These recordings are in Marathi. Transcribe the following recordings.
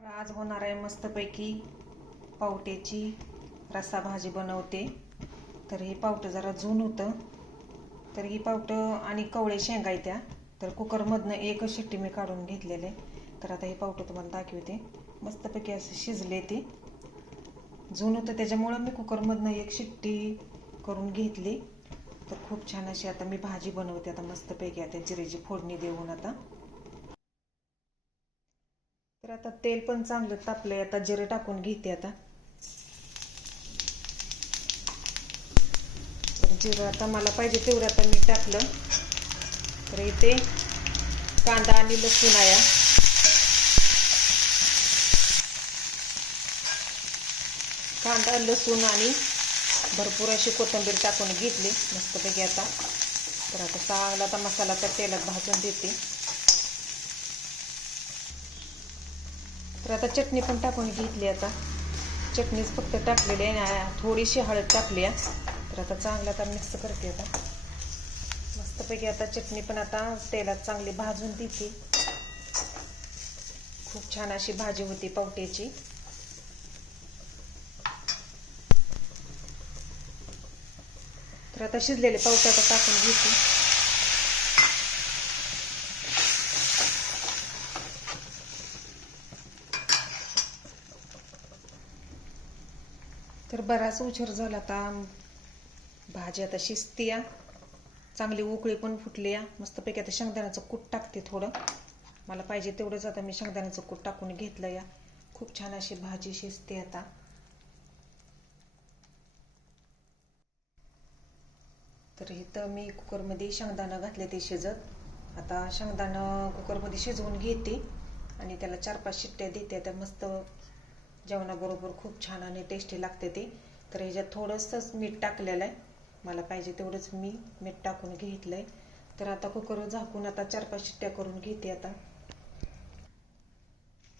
आज होणार आहे मस्तपैकी. पावट्याची रस्सा भाजी बनवते. तर हे पावटं जरा जून होतं. तर ही पावटं आणि कवळे शेंगा त्या. तर कुकरमधनं एकच शिट्टी मी काढून घेतलेले तर आता हे पावटं तुम्हाला दाखवते. मस्तपैकी असं शिजले ते. जून होतं त्याच्यामुळं मी कुकरमधनं एक शिट्टी करून घेतली. तर खूप छान अशी आता मी भाजी बनवते आता मस्तपैकी. आता जिरेची फोडणी देऊन आता. तर आता तेल पण चांगलं तापलंय. आता जिरे टाकून घेते आता. तर जिरं आता मला पाहिजे तेवढं आता मी टाकलं. तर इथे कांदा आणि लसूण आया कांदा लसूण आणि भरपूर अशी कोथिंबीर टाकून घेतली. मस्तपैकी आता. तर आता चांगला आता मसाला त्या तेलात भाजून देते. तर आता चटणी पण टाकून घेतली आता. चटणीच फक्त टाकलेली आहे आणि थोडीशी हळद टाकली आहे. तर आता चांगलं आता मिक्स करते आता. मस्तपैकी आता चटणी पण आता तेलात चांगली भाजून देते. खूप छान अशी भाजी होती पावट्याची. तर आता शिजलेले पावटे आता टाकून घेते. तर बराच उशीर झाला आता. भाजी आता शिजते या चांगली उकळी पण फुटली या मस्तपैकी आता शेंगदाण्याचं कूट टाकते थोडं. मला पाहिजे तेवढंच आता मी शेंगदाण्याचं कूट टाकून घेतलं या खूप छान अशी भाजी शिजते आता. तर इथं मी कुकरमध्ये शेंगदाणं घातले ते शिजत. आता शेंगदाणं कुकरमध्ये शिजवून घेते आणि त्याला चार पाच शिट्ट्या देते. आता मस्त जेवणाबरोबर खूप छान आणि टेस्टी लागते ते. तर ह्याच्यात थोडंसंच मीठ टाकलेलं आहे. मला पाहिजे तेवढंच मी मीठ टाकून घेतलं आहे तर आता कुकर झाकून आता चार पाच शिट्ट्या करून घेते आता.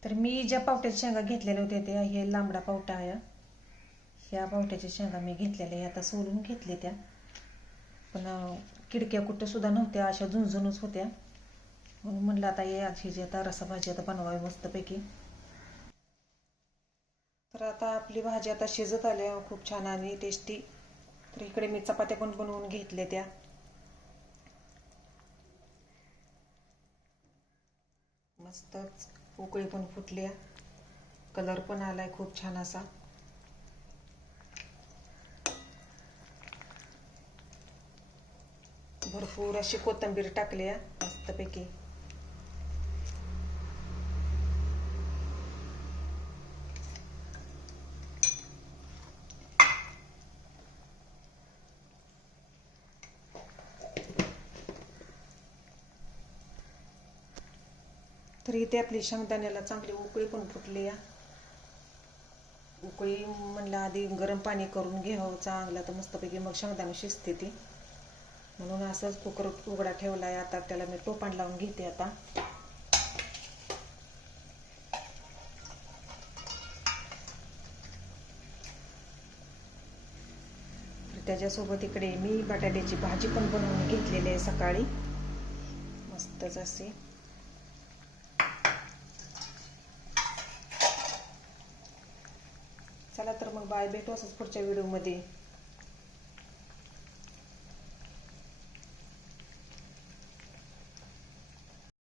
तर मी ज्या पावट्याच्या शेंगा घेतलेल्या होत्या त्या हे लांबडा पावटा आहे. ह्या पावट्याच्या शेंगा मी घेतलेल्या आहे. आता सोलून घेतले त्या. पण किडक्या कुठं सुद्धा नव्हत्या. अशा झुंझुनच होत्या. म्हणून म्हणलं आता हे अशी आता रसाभाजी आता बनवावी मस्तपैकी. तर आता आपली भाजी आता शिजत आली खूप छान आणि टेस्टी तर इकडे मी चपात्या पण बनवून घेतल्या त्या. मस्तच उकळी पण फुटल्या. कलर पण आलाय खूप छान असा. भरपूर अशी कोथिंबीर टाकली आहे मस्तपैकी. तर इथे आपली शेंगदाण्याला चांगली उकळी पण फुटली या उकळी म्हणलं आधी गरम पाणी करून घ्यावं चांगलं तर मस्तपैकी मग शेंगदाणा शिजते ती. म्हणून असंच कुकर उघडा ठेवला आहे. आता त्याला मी टोपण लावून घेते आता. त्याच्यासोबत इकडे मी बटाट्याची भाजी पण बनवून घेतलेली आहे सकाळी. मस्तच असे चला तर मग बाय भेटू असंच पुढच्या व्हिडिओमध्ये.